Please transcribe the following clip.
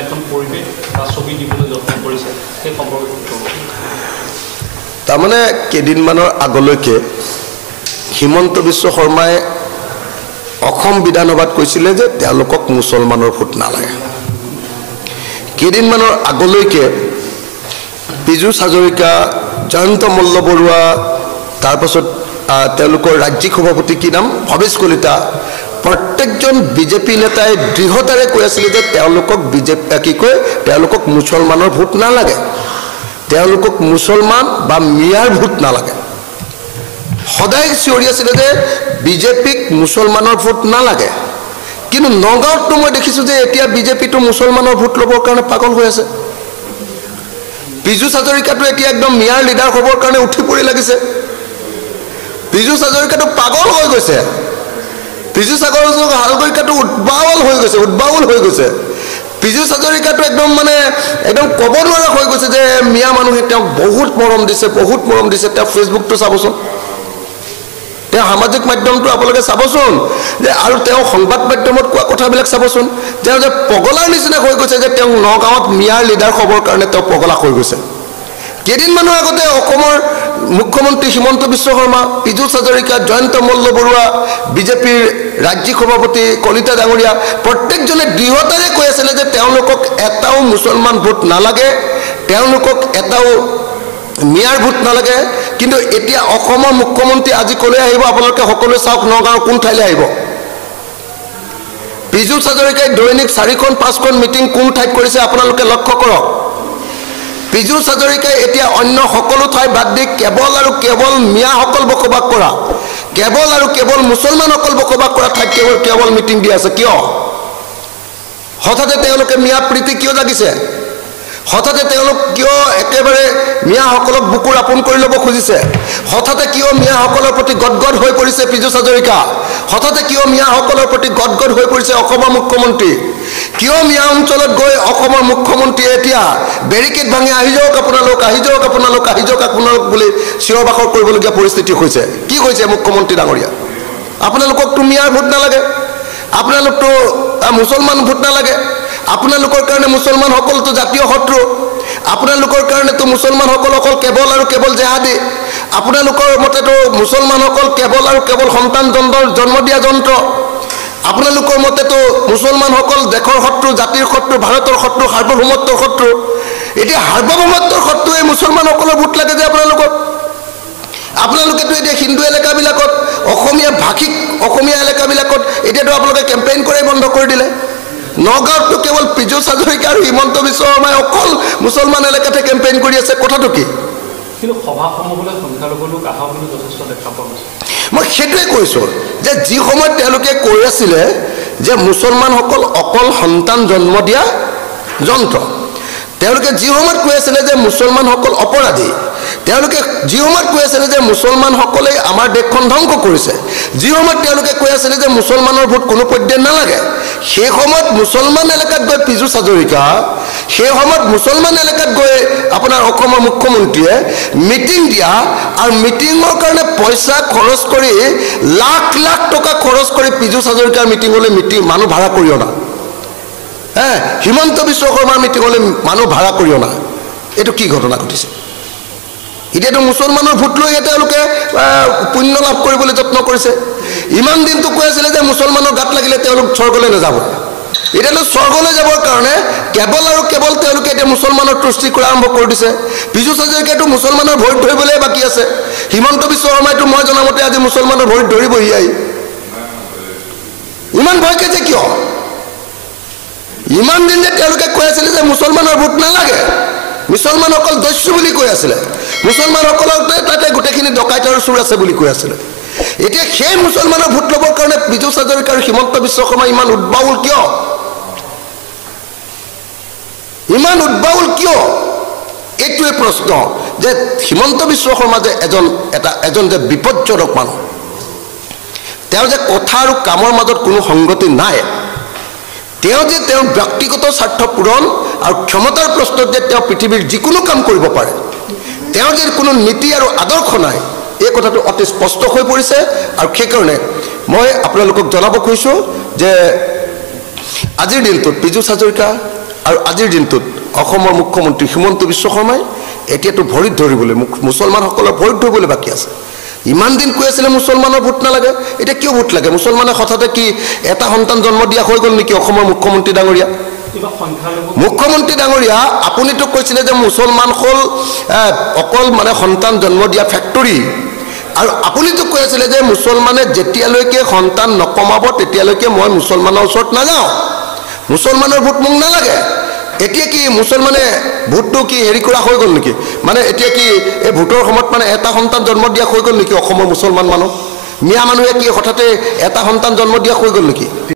এখন পৰিৱেশ বা ছবি দিবলৈ যত্ন কৰিছে সেই সম্পৰ্কে তাৰমানে কেইদিনমানৰ আগলৈকে হিমন্ত বিশ্ব শৰ্মাই অসম বিধানসভাত কৈছিলে যে তেওঁলোকক মুছলমানৰ ভোট নালাগে কেইদিনমানৰ আগলৈকে পীযুষ হাজৰিকা জয়ন্ত মল্ল বৰুৱা তাৰপাছত তেওঁলোকৰ ৰাজ্যিক সভাপতি কি নাম ভৱেশ কলিতা প্ৰত্যেকজন বিজেপি নেতাই দৃঢ়তাৰে কৈ আছিলে যে তেওঁলোকক বিজেপি কি কয় তেওঁলোকক মুছলমানৰ ভোট নালাগে তেওঁলোকক মুছলমান বা মিয়াৰ ভোট নালাগে সদায় চিঞৰি আছিলে যে বিজেপিক মুছলমানৰ ভোট নালাগে কিন্তু নগাঁৱত মই দেখিছোঁ যে এতিয়া বিজেপিটো মুছলমানৰ ভোট ল'বৰ কাৰণে পাগল হৈ আছে পীযুষ হাজৰিকাটো এতিয়া একদম মিয়াৰ লিডাৰ হ'বৰ কাৰণে উঠি পৰি লাগিছে পীযুষ হাজৰিকাটো পাগল হৈ গৈছে পীযুষ হাজৰিকাটো উদ্বাউল হৈ গৈছে পীযুষ হাজৰিকাটো একদম মানে একদম ক'ব নোৱাৰা হৈ গৈছে যে মিয়া মানুহে তেওঁক বহুত মৰম দিছে তেওঁ ফেচবুকটো চাবচোন তেওঁ সামাজিক মাধ্যমটো আপোনালোকে চাবচোন যে আৰু তেওঁ সংবাদ মাধ্যমত কোৱা কথাবিলাক চাবচোন তেওঁ যে পগলাৰ নিচিনা হৈ গৈছে যে তেওঁ নগাঁৱত মিয়াৰ লিডাৰ হ'বৰ কাৰণে তেওঁ পগলা হৈ গৈছে কেইদিনমানৰ আগতে অসমৰ মুখ্যমন্ত্ৰী হিমন্ত বিশ্ব শৰ্মা পীযুষ হাজৰিকা জয়ন্ত মল্ল বৰুৱা বিজেপিৰ ৰাজ্যিক সভাপতি কলিতা ডাঙৰীয়া প্ৰত্যেকজনে দৃঢ়তাৰে কৈ আছিলে যে তেওঁলোকক এটাও মুছলমান ভোট নালাগে তেওঁলোকক এটাও মিয়াৰ ভোট নালাগে কিন্তু এতিয়া অসমৰ মুখ্যমন্ত্ৰী আজি ক'লৈ আহিব আপোনালোকে সকলোৱে চাওক নগাঁৱৰ কোন ঠাইলৈ আহিব পীযুষ হাজৰিকাই দৈনিক 4-5খন মিটিং কোন ঠাইত কৰিছে আপোনালোকে লক্ষ্য কৰক পীযুষ হাজৰিকাই এতিয়া অন্য সকলো ঠাই বাদ দি কেৱল আৰু কেৱল মিয়াসকল বসবাস কৰা কেৱল আৰু কেৱল মুছলমানসকল বসবাস কৰা ঠাইত কেৱল মিটিং দি আছে কিয় হঠাতে তেওঁলোকে মিয়া প্ৰীতি কিয় জাগিছে হঠাতে তেওঁলোক কিয় একেবাৰে মিয়াসকলক বুকুৰ আপোন কৰি ল'ব খুজিছে হঠাতে কিয় মিয়াসকলৰ প্ৰতি গদগদ হৈ পৰিছে পীযুষ হাজৰিকা হঠাতে কিয় মিয়াসকলৰ প্ৰতি গদগদ হৈ পৰিছে অসমৰ মুখ্যমন্ত্ৰী কিয় মিয়া অঞ্চলত গৈ অসমৰ মুখ্যমন্ত্ৰীয়ে এতিয়া বেৰিকেড ভাঙি আহি যাওক আপোনালোক বুলি চিঞৰ বাখৰ কৰিবলগীয়া পৰিস্থিতি হৈছে কি হৈছে মুখ্যমন্ত্ৰী ডাঙৰীয়া আপোনালোককতো মিয়াৰ ভোট নালাগে আপোনালোকতো মুছলমান ভোট নালাগে আপোনালোকৰ কাৰণে মুছলমানসকলতো জাতীয় শত্ৰু আপোনালোকৰ কাৰণেতো মুছলমানসকল অকল কেৱল আৰু কেৱল জেহাদী আপোনালোকৰ মতেতো মুছলমানসকল কেৱল আৰু কেৱল সন্তান জন্ম দিয়া যন্ত্ৰ আপোনালোকৰ মতেতো মুছলমানসকল দেশৰ শত্ৰু জাতিৰ শত্ৰু ভাৰতৰ শত্ৰু সাৰ্বভৌমত্বৰ শত্ৰু এতিয়া সাৰ্বভৌমত্বৰ শত্ৰুৱে মুছলমানসকলৰ ভোট লাগে যে আপোনালোকেতো এতিয়া হিন্দু এলেকাবিলাকত অসমীয়া ভাষিক অসমীয়া এলেকাবিলাকত এতিয়াতো আপোনালোকে কেম্পেইন কৰাই বন্ধ কৰি দিলে নগাঁৱতো কেৱল পীযুষ হাজৰিকা আৰু হিমন্ত বিশ্ব শৰ্মাই অকল মুছলমান এলেকাতে কেম্পেইন কৰি আছে কথাটো কি কিন্তু সভাসমূহলৈ সংখ্যালঘু লোক অহা বুলি যথেষ্ট দেখা পোৱা গৈছে মই সেইটোৱে কৈছোঁ যে যি সময়ত তেওঁলোকে কৈ আছিলে যে মুছলমানসকল অকল সন্তান জন্ম দিয়া যন্ত্ৰ তেওঁলোকে যি সময়ত কৈ আছিলে যে মুছলমানসকল অপৰাধী তেওঁলোকে যি সময়ত কৈ আছিলে যে মুছলমানসকলে আমাৰ দেশখন ধ্বংস কৰিছে যি সময়ত তেওঁলোকে কৈ আছিলে যে মুছলমানৰ ভোট কোনো পধ্যে নালাগে সেই সময়ত মুছলমান এলেকাত গৈ পীযুষ হাজৰিকা সেই সময়ত মুছলমান এলেকাত গৈ আপোনাৰ অসমৰ মুখ্যমন্ত্ৰীয়ে মিটিং দিয়া আৰু মিটিঙৰ কাৰণে পইচা খৰচ কৰি লাখ লাখ টকা খৰচ কৰি পীযুষ হাজৰিকাৰ মিটিঙলৈ মানুহ ভাড়া কৰি অনা হিমন্ত বিশ্ব শৰ্মাৰ মিটিঙলৈ মানুহ ভাড়া কৰি অনা এইটো কি ঘটনা ঘটিছে এতিয়াতো মুছলমানৰ ভোট লৈ তেওঁলোকে পুণ্য লাভ কৰিবলৈ যত্ন কৰিছে ইমান দিনটো কৈ আছিলে যে মুছলমানৰ গাত লাগিলে তেওঁলোক স্বৰ্গলৈ নাযাব এতিয়াতো স্বৰ্গলৈ যাবৰ কাৰণে কেৱল আৰু কেৱল তেওঁলোকে এতিয়া মুছলমানৰ তুষ্টি কৰা আৰম্ভ কৰি দিছে পীযুষ হাজৰিকাইতো মুছলমানৰ ভৰিত ধৰিবলৈ বাকী আছে হিমন্ত বিশ্ব শৰ্মাইতো মই জনামতে আজি মুছলমানৰ ভৰিত ধৰিবহি আহি ইমান ভয় খাইছে কিয় ইমান দিন যে তেওঁলোকে কৈ আছিলে যে মুছলমানৰ ভোট নালাগে মুছলমানসকল দস্যু বুলি কৈ আছিলে মুছলমানসকলৰ তাতে গোটেইখিনি ডকাইত আৰু চোৰ আছে বুলি কৈ আছিলে এতিয়া সেই মুছলমানৰ ভোট ল'বৰ কাৰণে পীযুষ হাজৰিকা আৰু হিমন্ত বিশ্ব শৰ্মা ইমান উদ্বাউল কিয় এইটোৱে প্ৰশ্ন যে হিমন্ত বিশ্ব শৰ্মা যে এজন যে বিপজ্জনক মানুহ তেওঁ যে কথা আৰু কামৰ মাজত কোনো সংগতি নাই তেওঁ যে তেওঁৰ ব্যক্তিগত স্বাৰ্থ পূৰণ আৰু ক্ষমতাৰ প্ৰশ্নত যে তেওঁ পৃথিৱীৰ যিকোনো কাম কৰিব পাৰে তেওঁৰ যে কোনো নীতি আৰু আদৰ্শ নাই এই কথাটো অতি স্পষ্ট হৈ পৰিছে আৰু সেইকাৰণে মই আপোনালোকক জনাব খুজিছোঁ যে আজিৰ দিনটোত পীযুষ হাজৰিকা আৰু আজিৰ দিনটোত অসমৰ মুখ্যমন্ত্ৰী হিমন্ত বিশ্ব শৰ্মাই এতিয়াতো ভৰিত ধৰিবলৈ মুছলমানসকলৰ ভৰিত ধৰিবলৈ বাকী আছে ইমান দিন কৈ আছিলে মুছলমানৰ ভোট নালাগে এতিয়া কিয় ভোট লাগে মুছলমানে হঠাতে কি এটা সন্তান জন্ম দিয়া হৈ গ'ল নেকি অসমৰ মুখ্যমন্ত্ৰী ডাঙৰীয়া মুখ্যমন্ত্ৰী ডাঙৰীয়া আপুনিতো কৈছিলে যে মুছলমান হ'ল অকল মানে সন্তান জন্ম দিয়া ফেক্টৰী আৰু আপুনিতো কৈ আছিলে যে মুছলমানে যেতিয়ালৈকে সন্তান নকমাব তেতিয়ালৈকে মই মুছলমানৰ ওচৰত নাযাওঁ মুছলমানৰ ভোট মোক নালাগে এতিয়া কি মুছলমানে ভোটটো কি হেৰি কৰা হৈ গ'ল নেকি মানে এতিয়া কি এই ভোটৰ সময়ত মানে এটা সন্তান জন্ম দিয়া হৈ গ'ল নেকি অসমৰ মুছলমান মানুহ মিয়া মানুহে কি হঠাতে এটা সন্তান জন্ম দিয়া হৈ গ'ল নেকি